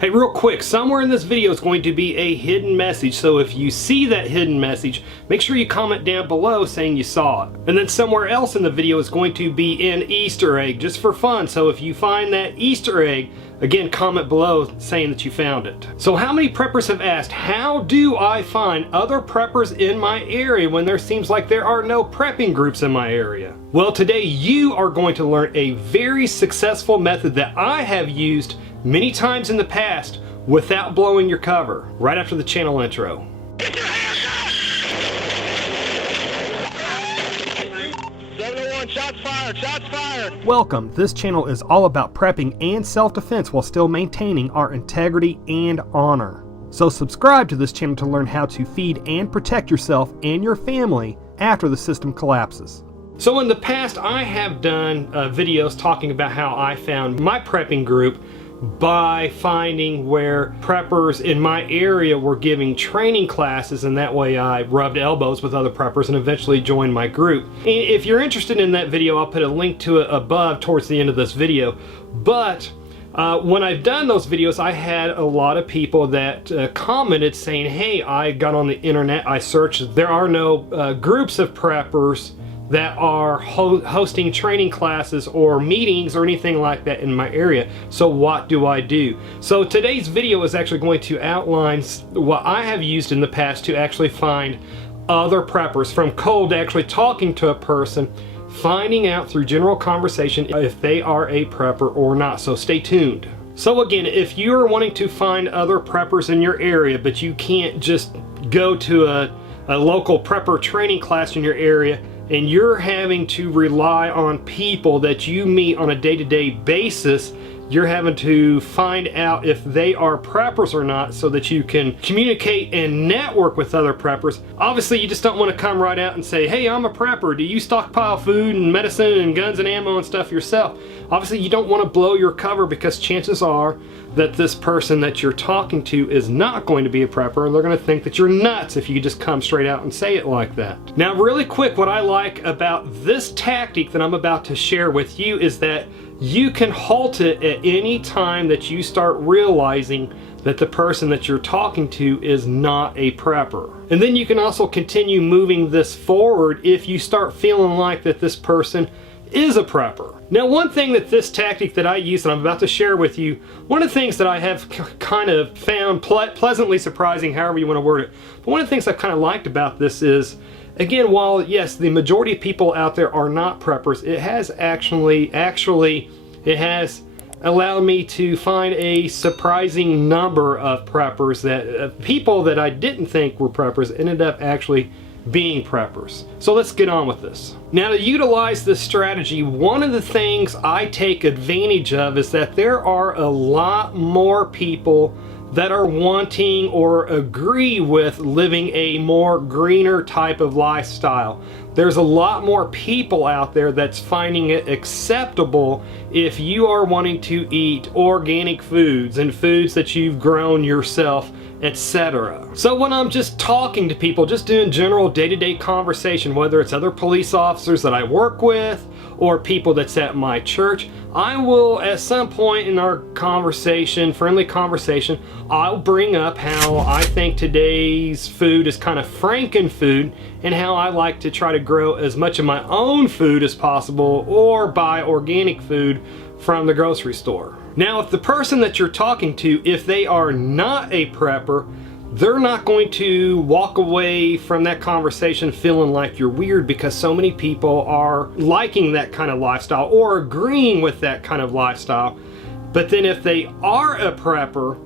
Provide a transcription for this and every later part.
Hey, real quick, somewhere in this video is going to be a hidden message, so if you see that hidden message, make sure you comment down below saying you saw it. And then somewhere else in the video is going to be an Easter egg, just for fun, so if you find that Easter egg, again, comment below saying that you found it. So how many preppers have asked, how do I find other preppers in my area when there seems like there are no prepping groups in my area? Well, today you are going to learn a very successful method that I have used many times in the past without blowing your cover, right after the channel intro. Get your hands up! 701, shots fired, shots fired! Welcome. This channel is all about prepping and self-defense while still maintaining our integrity and honor. So subscribe to this channel to learn how to feed and protect yourself and your family after the system collapses. So in the past, I have done videos talking about how I found my prepping group by finding where preppers in my area were giving training classes, and that way I rubbed elbows with other preppers and eventually joined my group. And if you're interested in that video, I'll put a link to it above towards the end of this video. But when I've done those videos, I had a lot of people that commented saying, hey, I got on the internet, I searched, there are no groups of preppers that are hosting training classes or meetings or anything like that in my area. So what do I do? So today's video is actually going to outline what I have used in the past to actually find other preppers, from cold to actually talking to a person, finding out through general conversation if they are a prepper or not. So stay tuned. So again, if you're wanting to find other preppers in your area, but you can't just go to a local prepper training class in your area, and you're having to rely on people that you meet on a day-to-day basis, you're having to find out if they are preppers or not so that you can communicate and network with other preppers. Obviously, you just don't want to come right out and say, hey, I'm a prepper. Do you stockpile food and medicine and guns and ammo and stuff yourself? Obviously, you don't want to blow your cover, because chances are that this person that you're talking to is not going to be a prepper, and they're going to think that you're nuts if you just come straight out and say it like that. Now, really quick, what I like about this tactic that I'm about to share with you is that you can halt it at any time that you start realizing that the person that you're talking to is not a prepper. And then you can also continue moving this forward if you start feeling like that this person is a prepper. Now, one thing that this tactic that I use and I'm about to share with you, one of the things that I have kind of found pleasantly surprising, however you want to word it, but one of the things I've kind of liked about this is, again, while yes, the majority of people out there are not preppers, it has actually it has allowed me to find a surprising number of preppers, that people that I didn't think were preppers ended up actually being preppers. So let's get on with this. Now, to utilize this strategy, one of the things I take advantage of is that there are a lot more people that are wanting or agree with living a more greener type of lifestyle. There's a lot more people out there that's finding it acceptable if you are wanting to eat organic foods and foods that you've grown yourself, etc. So when I'm just talking to people, just doing general day-to-day conversation, whether it's other police officers that I work with or people that's at my church, I will, at some point in our conversation, friendly conversation, I'll bring up how I think today's food is kind of Franken food, and how I like to try to grow as much of my own food as possible or buy organic food from the grocery store. Now, if the person that you're talking to, if they are not a prepper, they're not going to walk away from that conversation feeling like you're weird, because so many people are liking that kind of lifestyle or agreeing with that kind of lifestyle. But then if they are a prepper,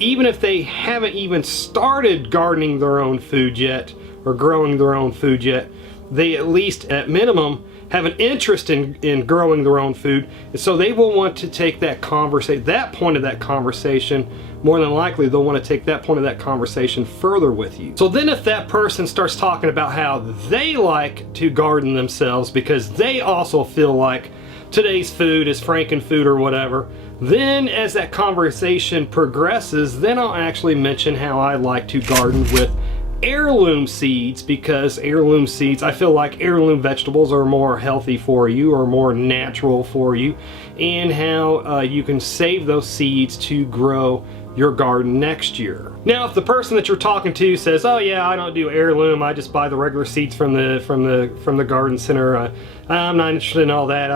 even if they haven't even started gardening their own food yet or growing their own food yet, they at least at minimum have an interest in growing their own food, and so they will want to take that point of that conversation, more than likely they'll want to take that point of that conversation further with you. So then if that person starts talking about how they like to garden themselves because they also feel like today's food is Franken food or whatever, then as that conversation progresses, then I'll actually mention how I like to garden with heirloom seeds, because heirloom seeds, I feel like heirloom vegetables are more healthy for you or more natural for you, and how you can save those seeds to grow your garden next year. Now, if the person that you're talking to says, "Oh yeah, I don't do heirloom. I just buy the regular seeds from the garden center. I'm not interested in all that.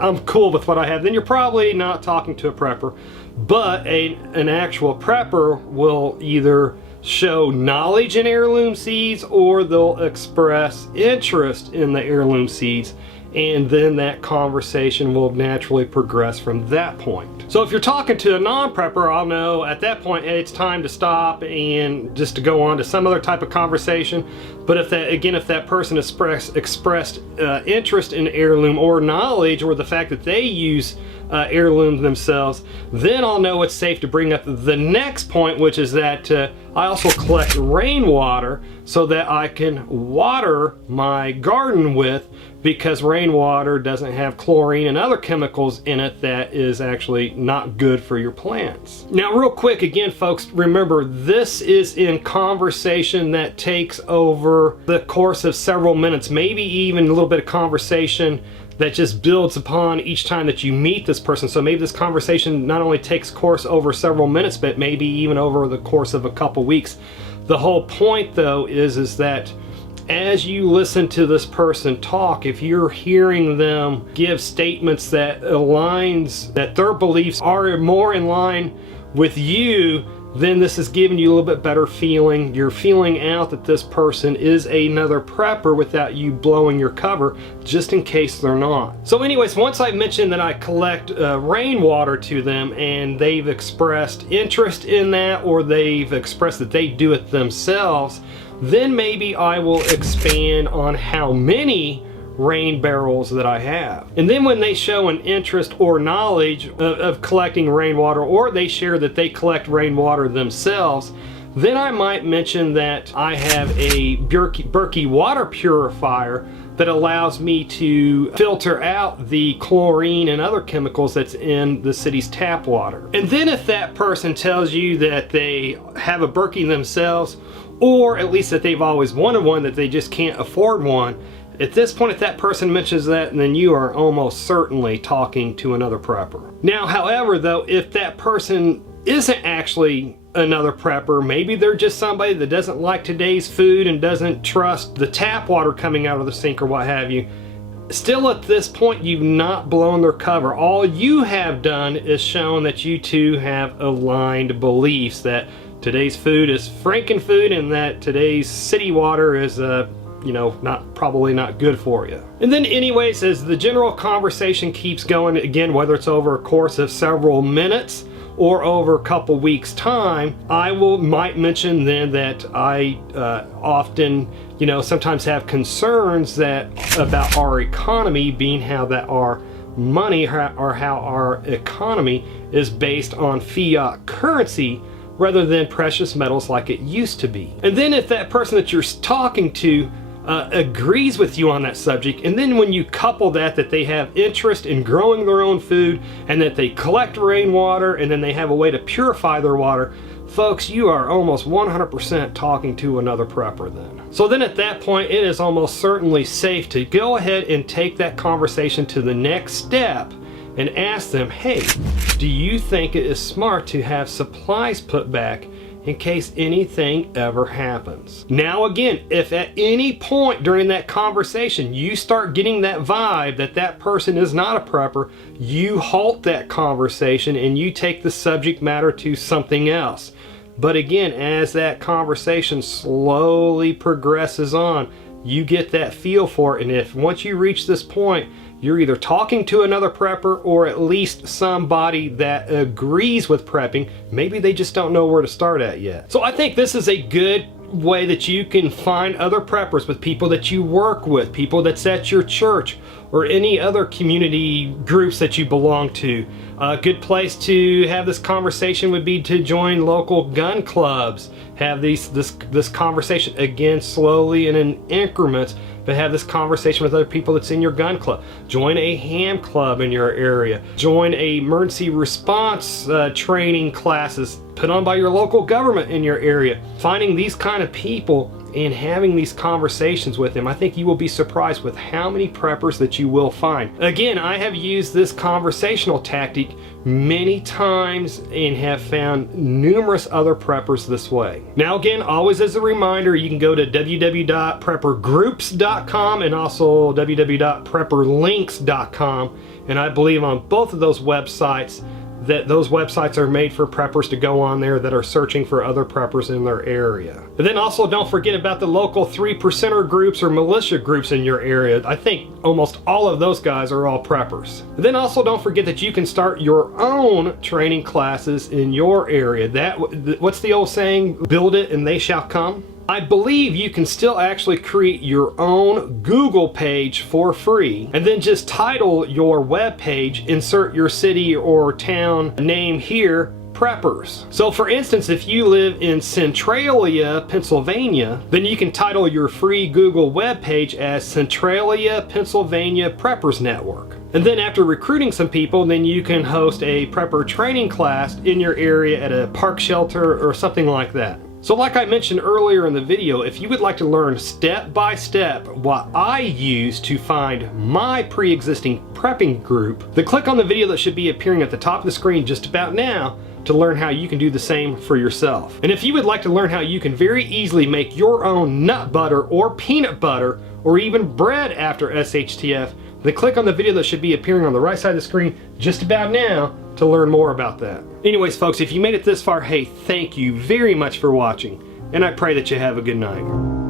I'm cool with what I have," then you're probably not talking to a prepper. But an actual prepper will either show knowledge in heirloom seeds, or they'll express interest in the heirloom seeds, and then that conversation will naturally progress from that point. So if you're talking to a non-prepper, I'll know at that point, hey, it's time to stop and just to go on to some other type of conversation. But if that person expressed interest in heirloom or knowledge, or the fact that they use heirloom themselves, then I'll know it's safe to bring up the next point, which is that I also collect rainwater so that I can water my garden with, because rainwater doesn't have chlorine and other chemicals in it that is actually not good for your plants. Now, real quick, again, folks, remember this is in conversation that takes over the course of several minutes, maybe even a little bit of conversation that just builds upon each time that you meet this person. So maybe this conversation not only takes course over several minutes, but maybe even over the course of a couple weeks. The whole point, though, is that as you listen to this person talk, if you're hearing them give statements that their beliefs are more in line with you, then this is giving you a little bit better feeling. You're feeling out that this person is another prepper without you blowing your cover, just in case they're not. So anyways, once I mentioned that I collect rainwater to them and they've expressed interest in that, or they've expressed that they do it themselves, then maybe I will expand on how many rain barrels that I have. And then when they show an interest or knowledge of collecting rainwater, or they share that they collect rainwater themselves, then I might mention that I have a Berkey Water Purifier that allows me to filter out the chlorine and other chemicals that's in the city's tap water. And then if that person tells you that they have a Berkey themselves, or at least that they've always wanted one, that they just can't afford one, at this point, if that person mentions that, then you are almost certainly talking to another prepper. Now, however, though, if that person isn't actually another prepper, maybe they're just somebody that doesn't like today's food and doesn't trust the tap water coming out of the sink or what have you, still at this point, you've not blown their cover. All you have done is shown that you two have aligned beliefs, that today's food is Franken food and that today's city water is probably not good for you. And then anyways, as the general conversation keeps going, again, whether it's over a course of several minutes or over a couple weeks time, I might mention then that I often, sometimes have concerns about our economy, being how that our money or how our economy is based on fiat currency rather than precious metals like it used to be. And then if that person that you're talking to agrees with you on that subject, and then when you couple that they have interest in growing their own food, and that they collect rainwater, and then they have a way to purify their water, folks, you are almost 100% talking to another prepper then. So then at that point, it is almost certainly safe to go ahead and take that conversation to the next step and ask them, hey, do you think it is smart to have supplies put back in case anything ever happens? Now again, if at any point during that conversation you start getting that vibe that that person is not a prepper, you halt that conversation and you take the subject matter to something else. But again, as that conversation slowly progresses on, you get that feel for it, and if once you reach this point, you're either talking to another prepper or at least somebody that agrees with prepping. Maybe they just don't know where to start at yet. So I think this is a good way that you can find other preppers, with people that you work with, people that's at your church or any other community groups that you belong to. A good place to have this conversation would be to join local gun clubs. Have this conversation, again, slowly and in increments, but have this conversation with other people that's in your gun club. Join a ham club in your area. Join a emergency response training classes put on by your local government in your area. Finding these kind of people and having these conversations with them, I think you will be surprised with how many preppers that you will find. Again, I have used this conversational tactic many times and have found numerous other preppers this way. Now again, always as a reminder, you can go to www.preppergroups.com and also www.prepperlinks.com, and I believe on both of those websites that those websites are made for preppers to go on there that are searching for other preppers in their area. And then also don't forget about the local 3%er groups or militia groups in your area. I think almost all of those guys are all preppers. And then also don't forget that you can start your own training classes in your area. What's the old saying? Build it and they shall come. I believe you can still actually create your own Google page for free and then just title your web page, insert your city or town name here, Preppers. So for instance, if you live in Centralia, Pennsylvania, then you can title your free Google web page as Centralia, Pennsylvania Preppers Network. And then after recruiting some people, then you can host a prepper training class in your area at a park shelter or something like that. So like I mentioned earlier in the video, if you would like to learn step by step what I use to find my pre-existing prepping group, then click on the video that should be appearing at the top of the screen just about now to learn how you can do the same for yourself. And if you would like to learn how you can very easily make your own nut butter or peanut butter or even bread after SHTF, then click on the video that should be appearing on the right side of the screen just about now to learn more about that. Anyways folks, if you made it this far, hey, thank you very much for watching, and I pray that you have a good night.